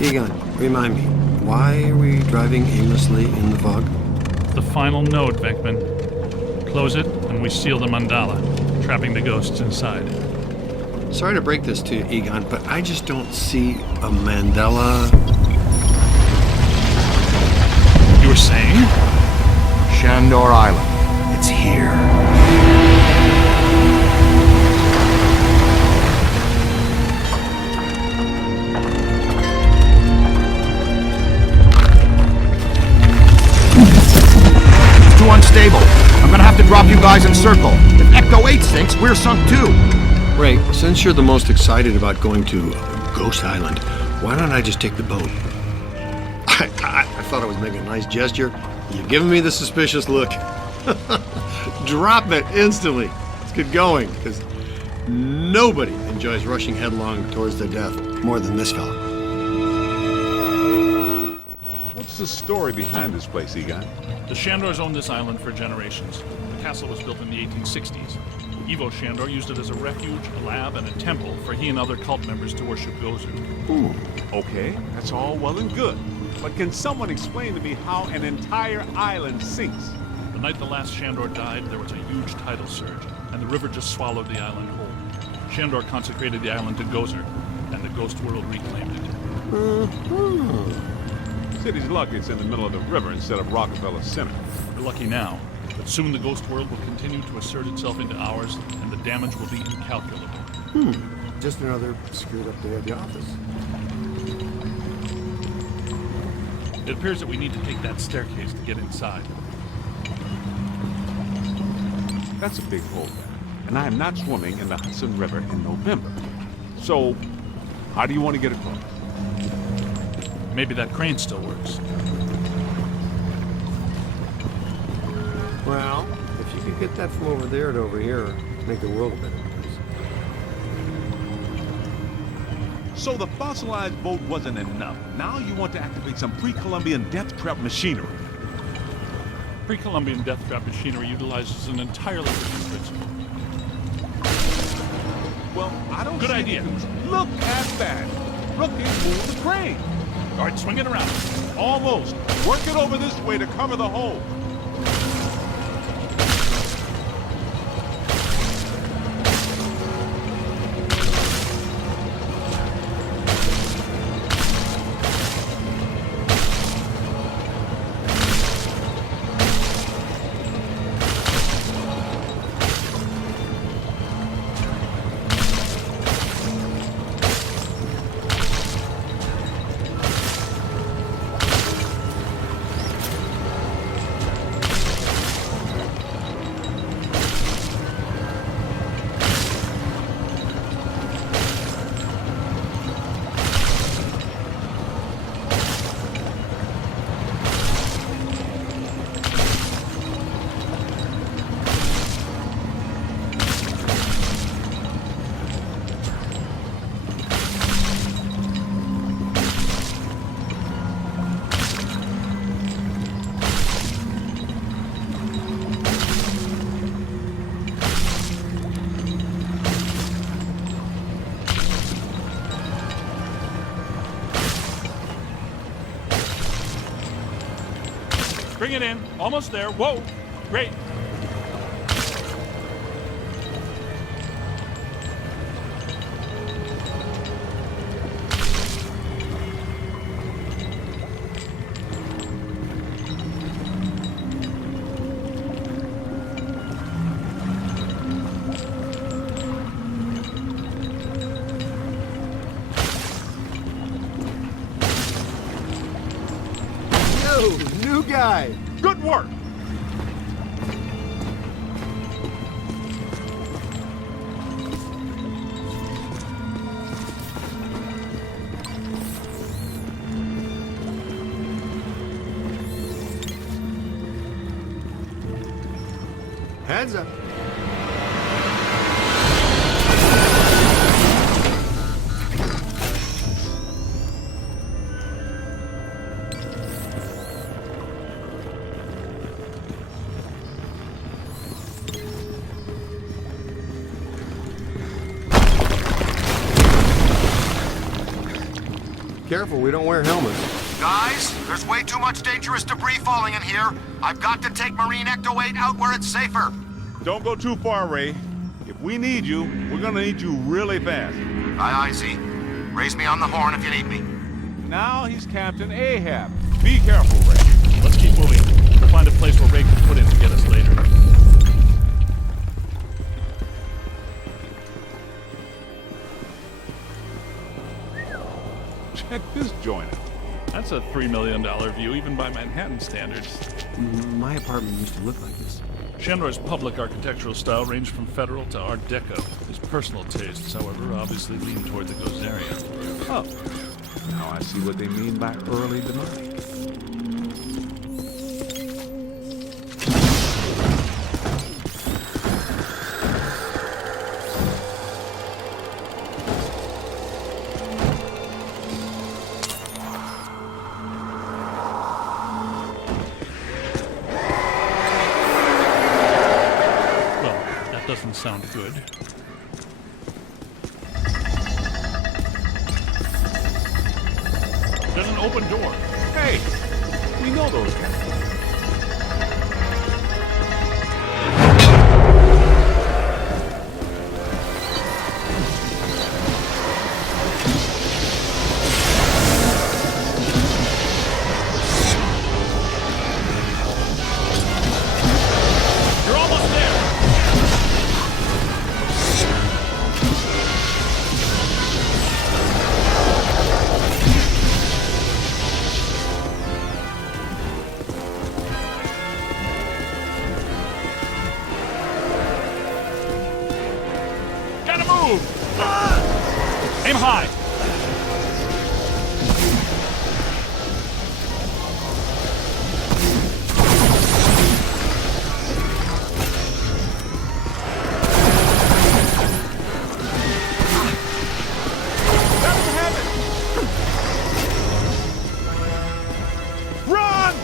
Egon, remind me, why are we driving aimlessly in the fog? The final node, Venkman. Close it, and we seal the mandala, trapping the ghosts inside. Sorry to break this to you, Egon, but I just don't see a mandala. You were saying? Shandor Island. It's here. It's too unstable. I'm gonna have to drop you guys in circle. If Ecto 8 sinks, we're sunk too. Ray, since you're the most excited about going to Ghost Island, why don't I just take the boat? I thought I was making a nice gesture. You're giving me the suspicious look. Drop it instantly. Let's get going, because nobody enjoys rushing headlong towards their death more than this fella. What's the story behind this place, Egon? The Shandors owned this island for generations. The castle was built in the 1860s. Evo Shandor used it as a refuge, a lab, and a temple for he and other cult members to worship Gozer. Okay, that's all well and good. But can someone explain to me how an entire island sinks? The night the last Shandor died, there was a huge tidal surge, and the river just swallowed the island whole. Shandor consecrated the island to Gozer, and the ghost world reclaimed it. City's lucky it's in the middle of the river instead of Rockefeller Center. We're lucky now, but soon the ghost world will continue to assert itself into ours, and the damage will be incalculable. Just another screwed up day at the office. It appears that we need to take that staircase to get inside. That's a big hole there. And I am not swimming in the Hudson River in November. So, how do you want to get across? Maybe that crane still works. Well, if you could get that from over there to over here, it'd make the world a better place. So the fossilized boat wasn't enough. Now you want to activate some pre-Columbian death trap machinery. Pre-Columbian death trap machinery utilizes an entirely different principle. Well, I don't Good see idea. Look at that. Rookie, move the crane. All right, swing it around. Almost. Work it over this way to cover the hole. Bring it in. Almost there. Whoa. Great. Yo, new guy. Good work. Heads up. Careful, we don't wear helmets. Guys, there's way too much dangerous debris falling in here. I've got to take Marine Ecto-8 out where it's safer. Don't go too far, Ray. If we need you, we're gonna need you really fast. Aye, Z. Raise me on the horn if you need me. Now he's Captain Ahab. Be careful, Ray. Let's keep moving. We'll find a place where Ray can put in to get us later. Check this joint out. That's a $3 million view, even by Manhattan standards. My apartment used to look like this. Shandor's public architectural style ranged from Federal to Art Deco. His personal tastes, however, obviously lean toward the Gozerian. Oh, now I see what they mean by early demise. Doesn't sound good. There's an open door. Hey, we know those guys. You're almost there. Aim high! Run!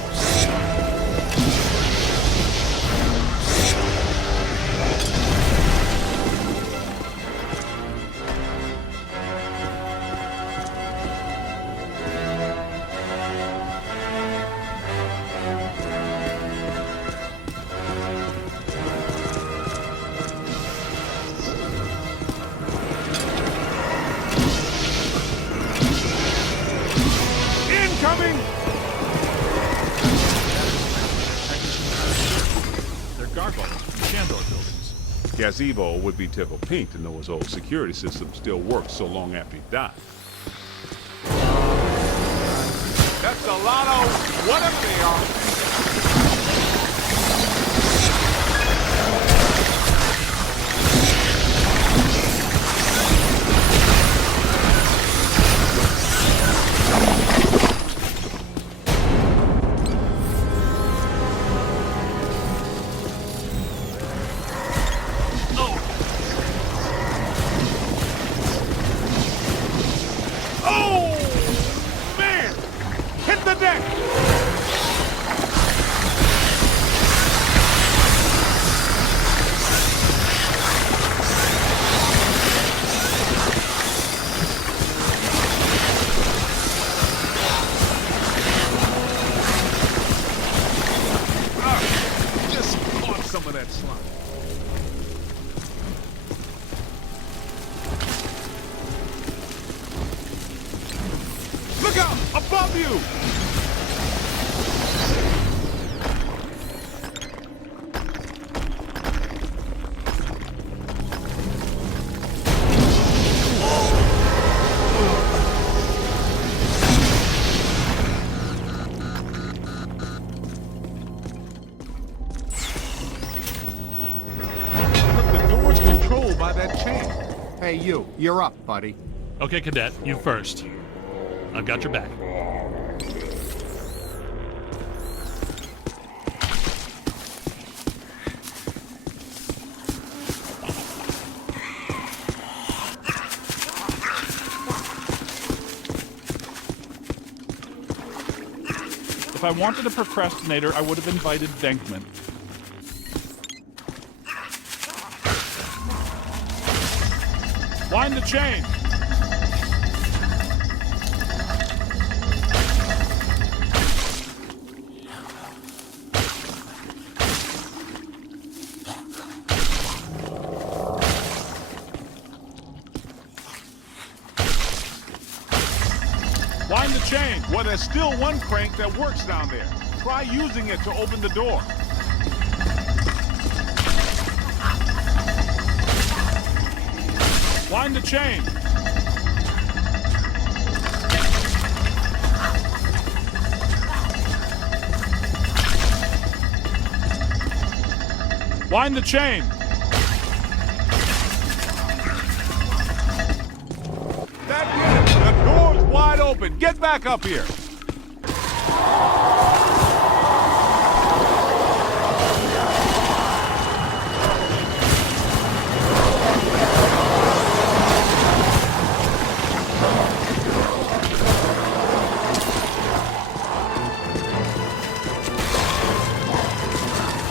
Incoming! They're gargoyles from Shandor buildings. Gazebo would be tickled pink to know his old security system still works so long after he died. That's a lot of whatever they are. Oh, man! Hit the deck! Just caught some of that slime. Look out! Above you! Look, the door's controlled by that chain. Hey, you're up, buddy. Okay, Cadet, you first. I've got your back. If I wanted a procrastinator, I would have invited Venkman. Wind the chain! chain. Well, there's still one crank that works down there. Try using it to open the door. Wind the chain. Wind the chain. That's it. The door's wide open. Get back up here.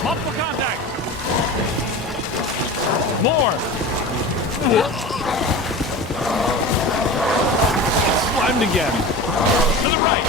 Multiple contact. More. It's slimed again. To the right.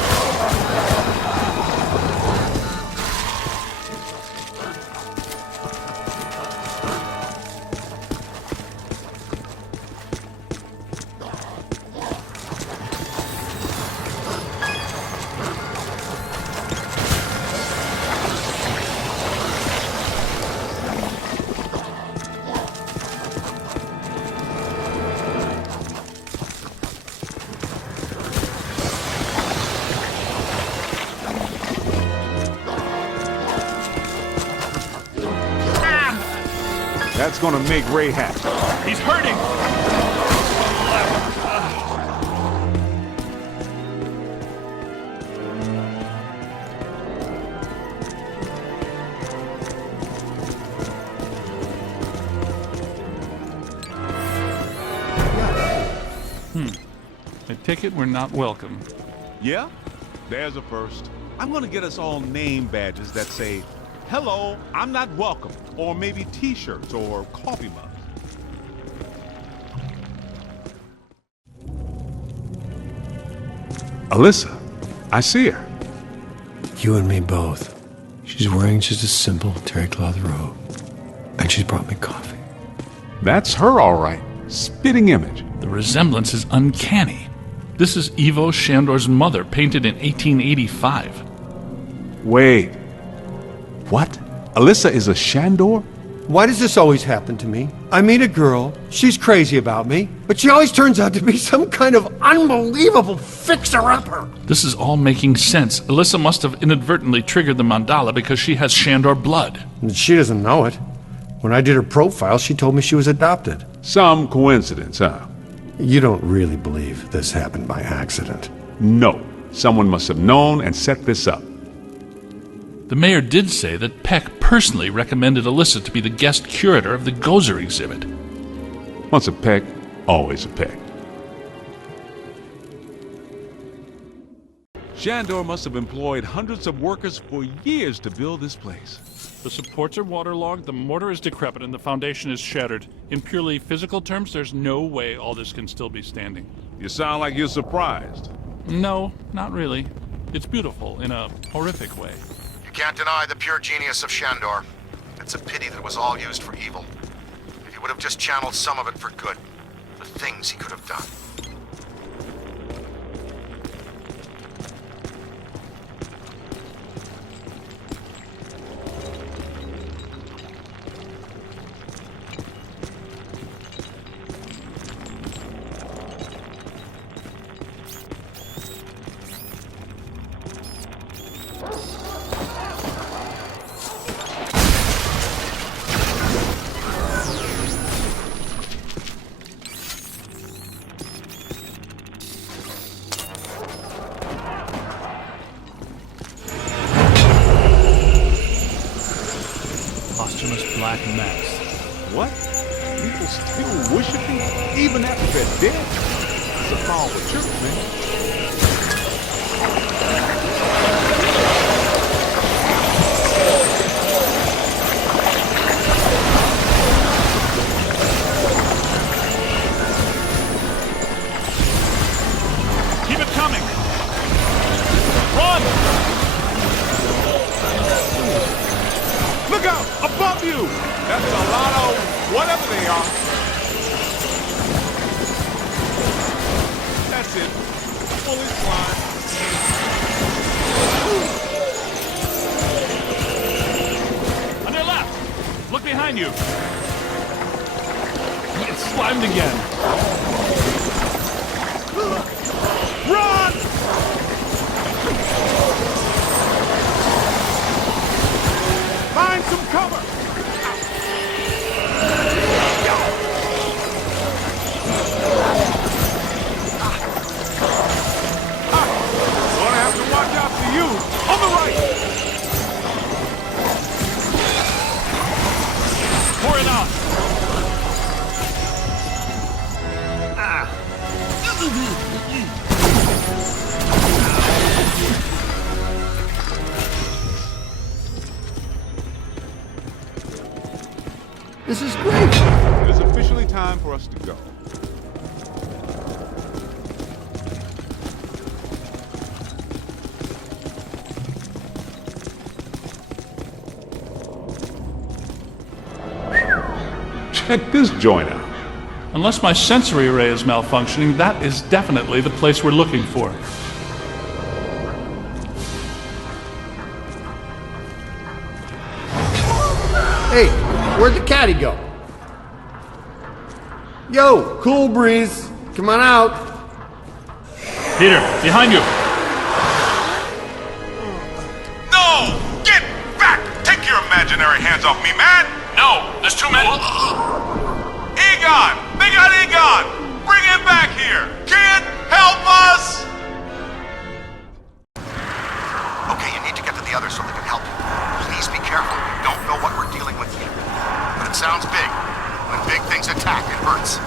That's gonna make Ray happy. He's hurting. I take it we're not welcome. Yeah? There's a first. I'm gonna get us all name badges that say, "Hello, I'm not welcome," or maybe t-shirts or coffee mugs. Alyssa, I see her. You and me both. She's wearing just a simple terry cloth robe. And she's brought me coffee. That's her, all right. Spitting image. The resemblance is uncanny. This is Ivo Shandor's mother, painted in 1885. Wait. What? Alyssa is a Shandor? Why does this always happen to me? I meet a girl, she's crazy about me, but she always turns out to be some kind of unbelievable fixer-upper. This is all making sense. Alyssa must have inadvertently triggered the mandala because she has Shandor blood. And she doesn't know it. When I did her profile, she told me she was adopted. Some coincidence, huh? You don't really believe this happened by accident. No. Someone must have known and set this up. The mayor did say that Peck personally recommended Alyssa to be the guest curator of the Gozer exhibit. Once a peck, always a peck. Shandor must have employed hundreds of workers for years to build this place. The supports are waterlogged, the mortar is decrepit, and the foundation is shattered. In purely physical terms, there's no way all this can still be standing. You sound like you're surprised. No, not really. It's beautiful in a horrific way. You can't deny the pure genius of Shandor. It's a pity that it was all used for evil. If he would have just channeled some of it for good, the things he could have done. Posthumous black mass. What? People still worshiping even after they're dead? It's a powerful church, man. Keep it coming! Run! Look out! Above you! That's a lot of whatever they are. That's it. Fully flying. you! It's slimed again. Run! Find some cover! Gonna have to watch out for you! On the right! Pour it out! This is great. It is officially time for us to go. Check this joint out. Unless my sensory array is malfunctioning, that is definitely the place we're looking for. Hey, where'd the caddy go? Yo, cool breeze. Come on out. Peter, behind you! No! Get back! Take your imaginary hands off me, man! No! There's too many! Egon! They got Egon! Bring him back here! Kid, help us! Okay, you need to get to the others so they can help you. Please be careful. We don't know what we're dealing with here. But it sounds big. When big things attack, it hurts.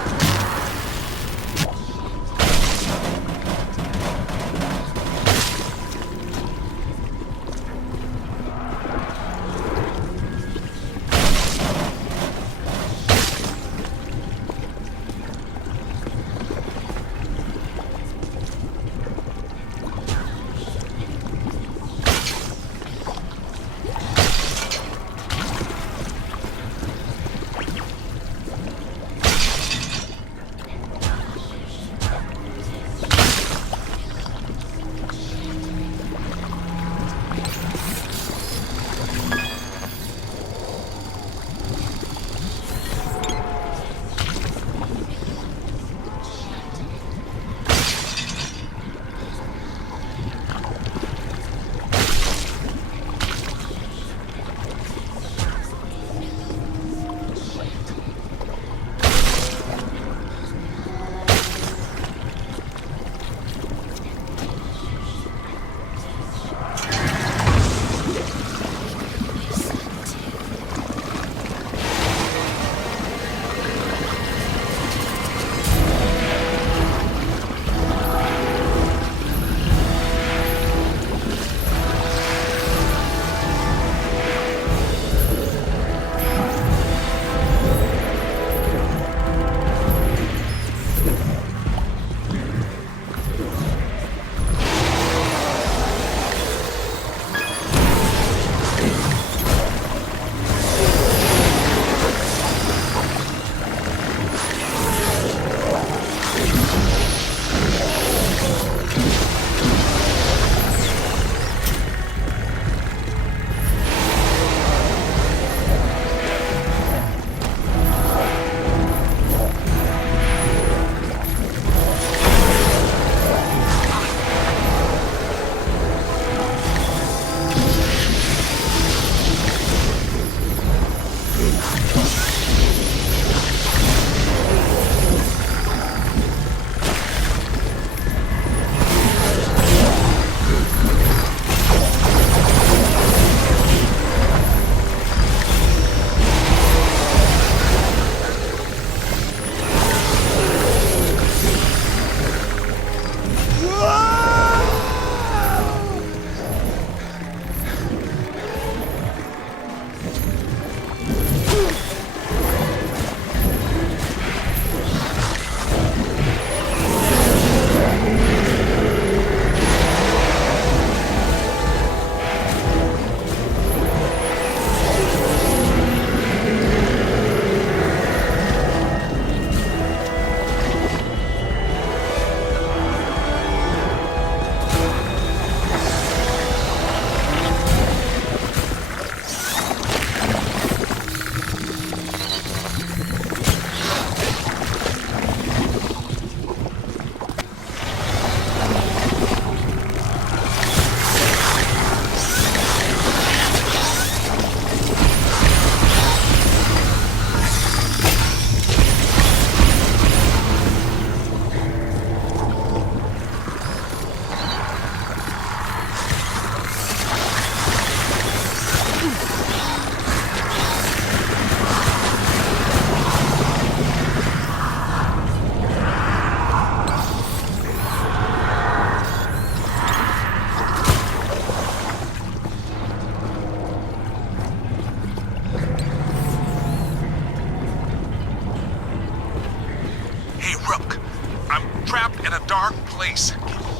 in a dark place.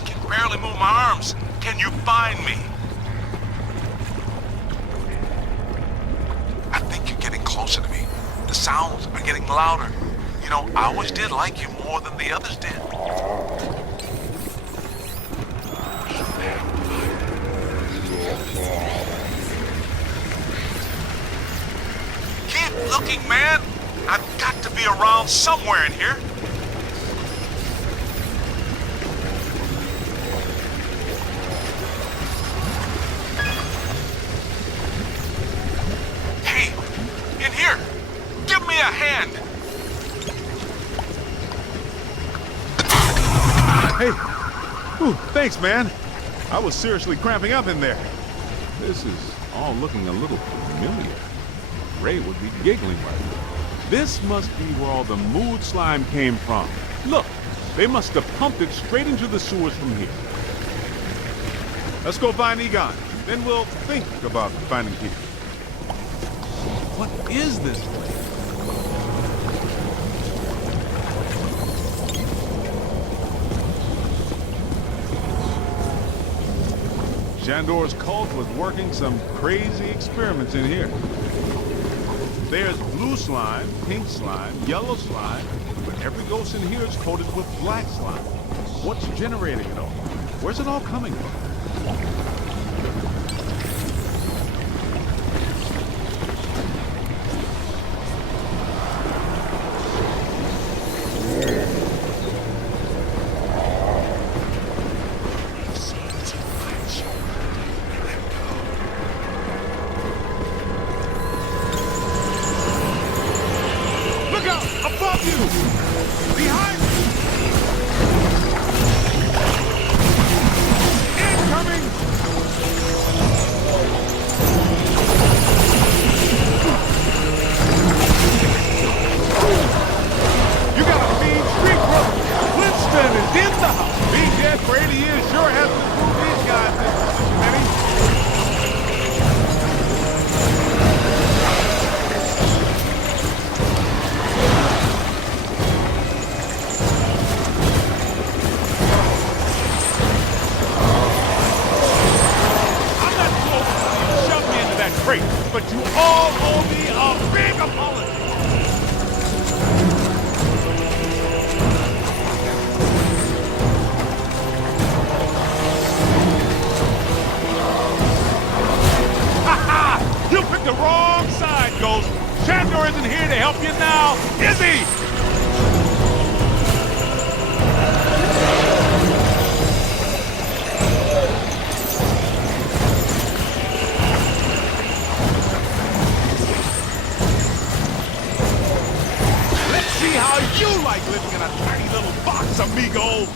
Can barely move my arms. Can you find me? I think you're getting closer to me. The sounds are getting louder. You know, I always did like you more than the others did. Keep looking, man. I've got to be around somewhere in here. Hey, in here. Give me a hand. Hey. Ooh, thanks, man. I was seriously cramping up in there. This is all looking a little familiar. Ray would be giggling right now. This must be where all the mood slime came from. Look, they must have pumped it straight into the sewers from here. Let's go find Egon. Then we'll think about finding Peter. What is this place? Shandor's cult was working some crazy experiments in here. There's blue slime, pink slime, yellow slime, but every ghost in here is coated with black slime. What's generating it all? Where's it all coming from? But you all owe me a big apology. Ha! You picked the wrong side, Ghost. Shandor isn't here to help you now, is he? How you like living in a tiny little box, amigo?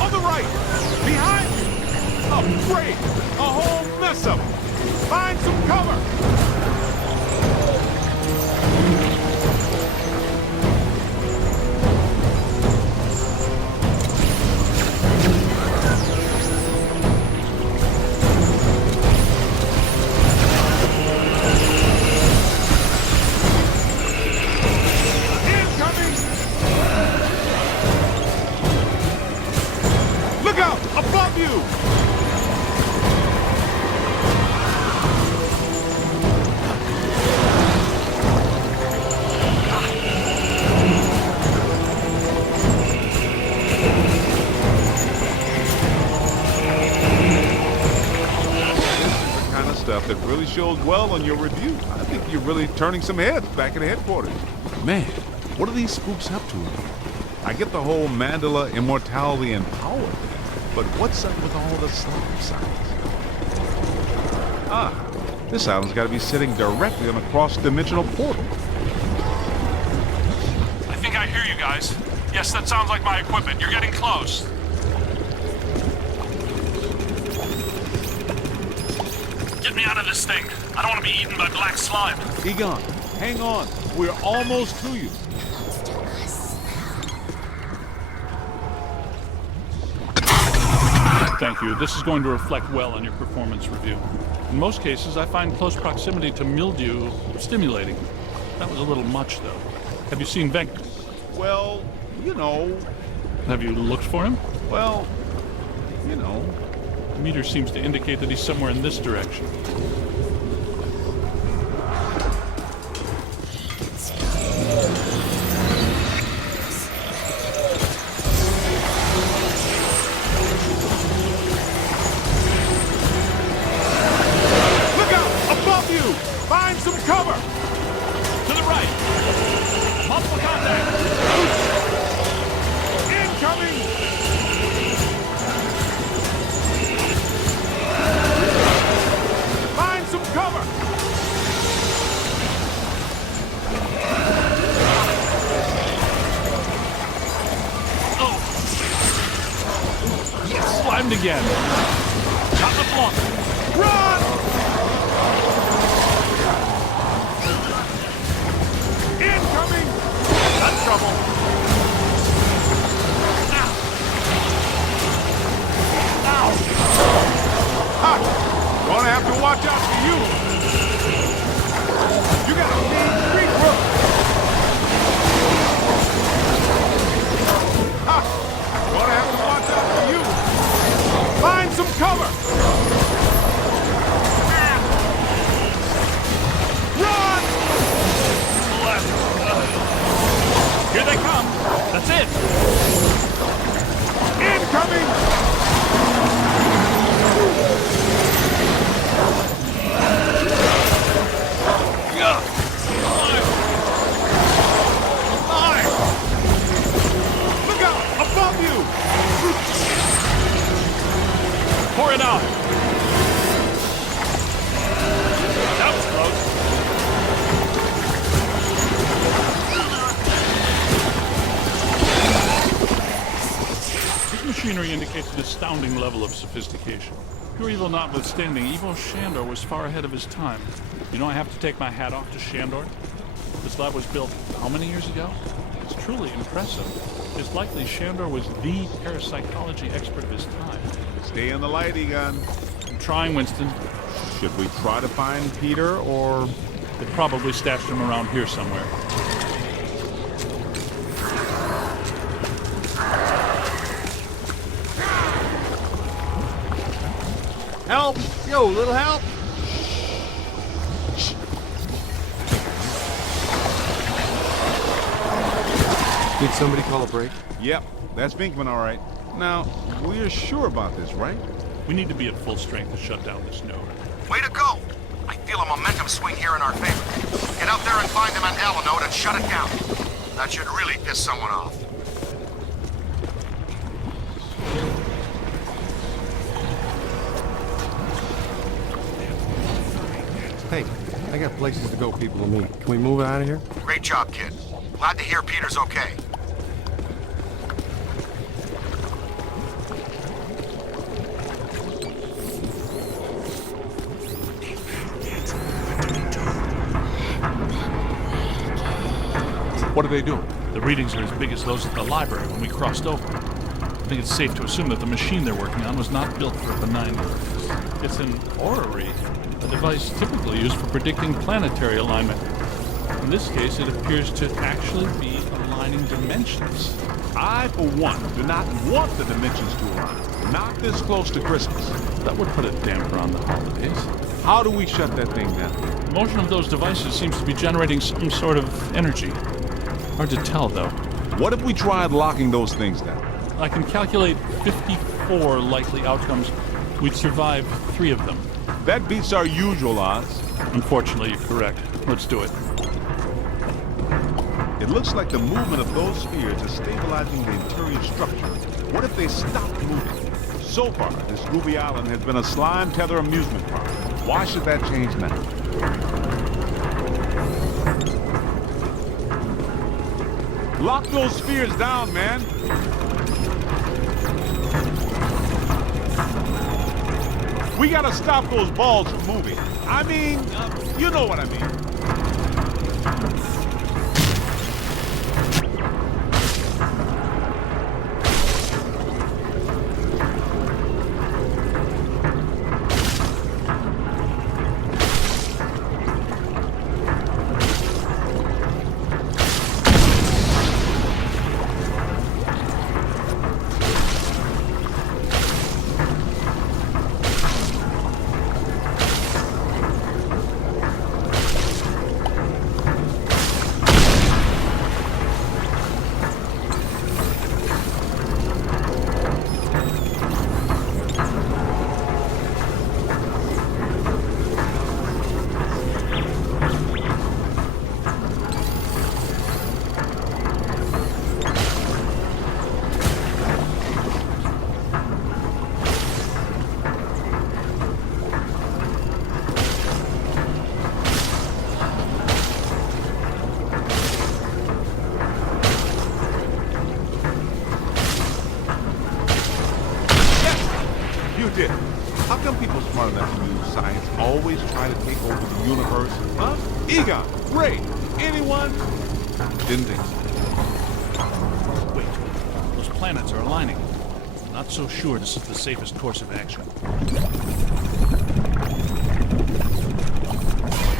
On the right, behind you. Oh, great! A whole mess of them. Find some cover. Above you! Kind of stuff that really shows well on your review. I think you're really turning some heads back at headquarters. Man, what are these spooks up to? I get the whole Mandala immortality and power thing. But what's up with all the slime signs? Ah, this island's got to be sitting directly on a cross-dimensional portal. I think I hear you guys. Yes, that sounds like my equipment. You're getting close. Get me out of this thing. I don't want to be eaten by black slime. Egon, hang on. We're almost to you. Thank you. This is going to reflect well on your performance review. In most cases, I find close proximity to mildew stimulating. That was a little much, though. Have you seen Venk? Well, you know. Have you looked for him? Well, you know. The meter seems to indicate that he's somewhere in this direction. Look out! Above you! Find some cover! To the right! Multiple contact! Incoming! Find some cover! Slimed again. Not much longer. Run! Incoming! That's trouble. Ow! Ha! Gonna have to watch out for you. You got a mean street rook. Ha! Gonna have to watch out for you. Find some cover. Run! Left. Here they come. That's it. Incoming! Look out! Above you! Pour it out. That was close. This machinery indicates an astounding level of sophistication. Pure evil notwithstanding, Evo Shandor was far ahead of his time. You know, I have to take my hat off to Shandor. This lab was built how many years ago? It's truly impressive. It's likely Shandor was the parapsychology expert of his time. Stay in the light, Egon. I'm trying, Winston. Should we try to find Peter, or... They probably stashed him around here somewhere. Help! Yo, little help! Did somebody call a break? Yep, that's Binkman, all right. Now, we're sure about this, right? We need to be at full strength to shut down this node. Way to go! I feel a momentum swing here in our favor. Get out there and find the Mandela node and shut it down. That should really piss someone off. Hey, I got places to go, people to meet. Can we move out of here? Great job, kid. Glad to hear Peter's okay. What are they doing? The readings are as big as those at the library when we crossed over. I think it's safe to assume that the machine they're working on was not built for a benign purpose. It's an orrery, a device typically used for predicting planetary alignment. In this case, it appears to actually be aligning dimensions. I, for one, do not want the dimensions to align. Not this close to Christmas. That would put a damper on the holidays. How do we shut that thing down? The motion of those devices seems to be generating some sort of energy. Hard to tell, though. What if we tried locking those things down? I can calculate 54 likely outcomes. We'd survive 3 of them. That beats our usual odds. Unfortunately, you're correct. Let's do it. It looks like the movement of those spheres is stabilizing the interior structure. What if they stopped moving? So far, this Ruby Island has been a slime tether amusement park. Why should that change now? Lock those spheres down, man! We gotta stop those balls from moving. I mean, you know what I mean. shit. How come people smart enough to use science always try to take over the universe? Huh? Egon, Ray, anyone? Didn't think so. Wait, those planets are aligning. I'm not so sure this is the safest course of action.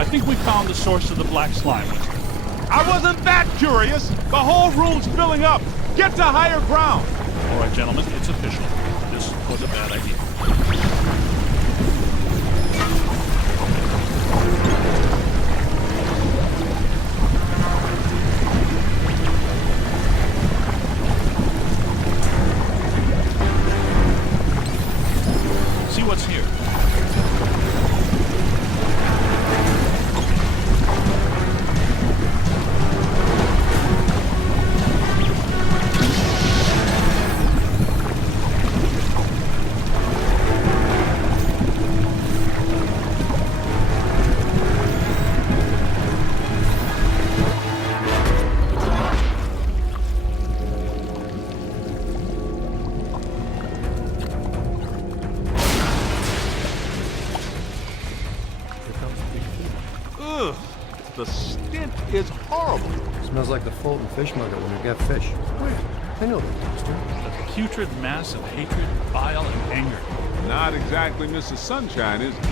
I think we found the source of the black slime. I wasn't that curious. The whole room's filling up. Get to higher ground. All right, gentlemen, it's official. This was a bad idea. See what's here. Ugh, the stench is horrible. Smells like the Fulton fish market when you get fish. Where? I know that monster. The putrid mass of hatred, bile, and anger. Not exactly Mrs. Sunshine, is it?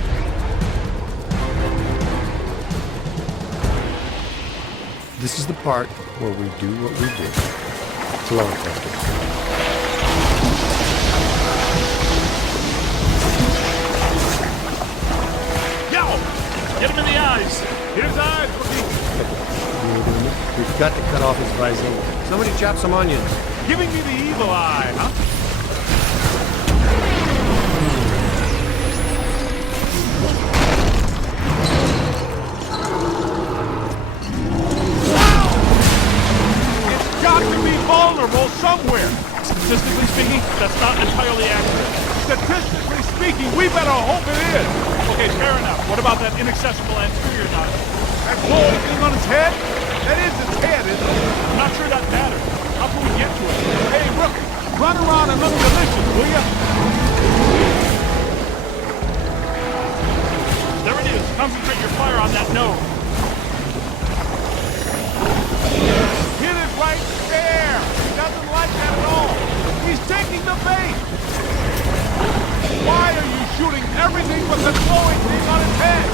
This is the part where we do what we do. Slow and effective. Yo! Get him in the eyes! Here's eyes, rookie. We've got to cut off his visine. Somebody chop some onions. Giving me the evil eye, huh? It's got to be vulnerable somewhere. Statistically speaking, that's not entirely accurate. Statistically speaking, we better hope it is. Okay, fair enough. What about that inaccessible anterior nodule? That glowing thing on his head? That is his head, isn't it? I'm not sure that matters. How can we get to it? Hey, rookie, run around and look delicious, will ya? There it is. Concentrate your fire on that node. Hit it right there. He doesn't like that at all. He's taking the bait. Why are you shooting everything but the glowing thing on his head?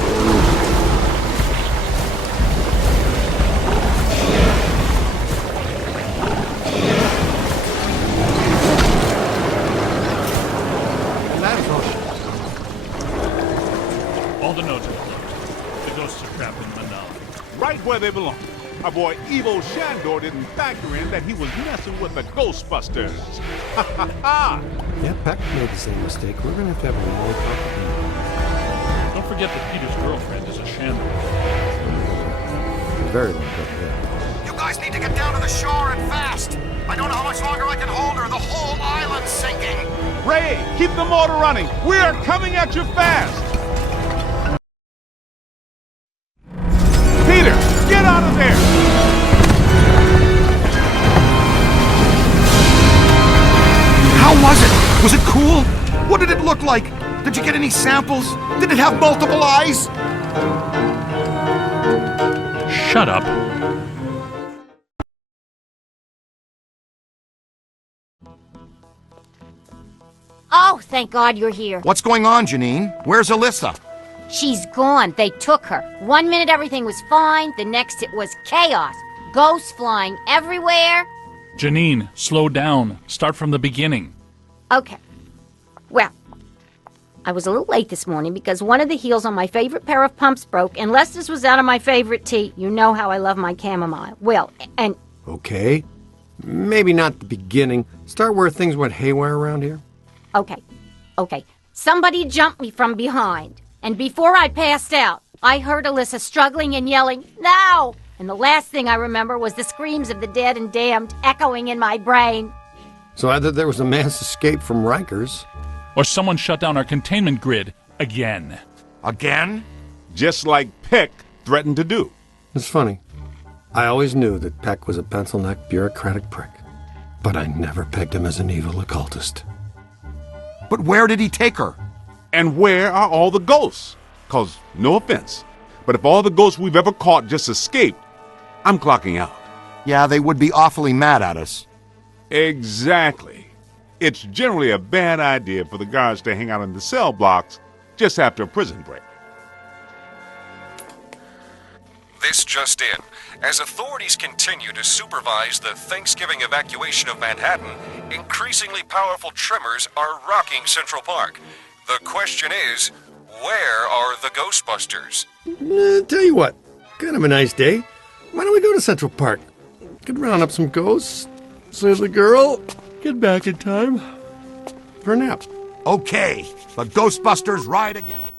And that is all. All the nodes are closed. The ghosts are trapped in Mandala. Right where they belong. Our boy Evo Shandor didn't factor in that he was messing with the Ghostbusters. Ha ha ha! Yeah, Peck made the same mistake. We're going to have a long conversation. Don't forget that Peter's girlfriend is a Shandor. Very long conversation. You guys need to get down to the shore and fast. I don't know how much longer I can hold her. The whole island's sinking. Ray, keep the motor running. We are coming at you fast. Peter, get out of there. How was it? Was it cool? What did it look like? Did you get any samples? Did it have multiple eyes? Shut up. Oh, thank God you're here. What's going on, Janine? Where's Alyssa? She's gone. They took her. 1 minute everything was fine, the next it was chaos. Ghosts flying everywhere. Janine, slow down. Start from the beginning. Okay. Well, I was a little late this morning because one of the heels on my favorite pair of pumps broke, and Lester's was out of my favorite tea. You know how I love my chamomile. Well, and... Okay. Maybe not the beginning. Start where things went haywire around here. Okay. Somebody jumped me from behind. And before I passed out, I heard Alyssa struggling and yelling, "No!" And the last thing I remember was the screams of the dead and damned echoing in my brain. So either there was a mass escape from Rikers. Or someone shut down our containment grid again. Again? Just like Peck threatened to do. It's funny. I always knew that Peck was a pencil-necked bureaucratic prick. But I never pegged him as an evil occultist. But where did he take her? And where are all the ghosts? 'Cause, no offense, but if all the ghosts we've ever caught just escaped, I'm clocking out. Yeah, they would be awfully mad at us. Exactly. It's generally a bad idea for the guards to hang out in the cell blocks just after a prison break. This just in. As authorities continue to supervise the Thanksgiving evacuation of Manhattan, increasingly powerful tremors are rocking Central Park. The question is, where are the Ghostbusters? Tell you what, kind of a nice day. Why don't we go to Central Park? Could round up some ghosts, save the girl, get back in time for a nap. Okay, the Ghostbusters ride again.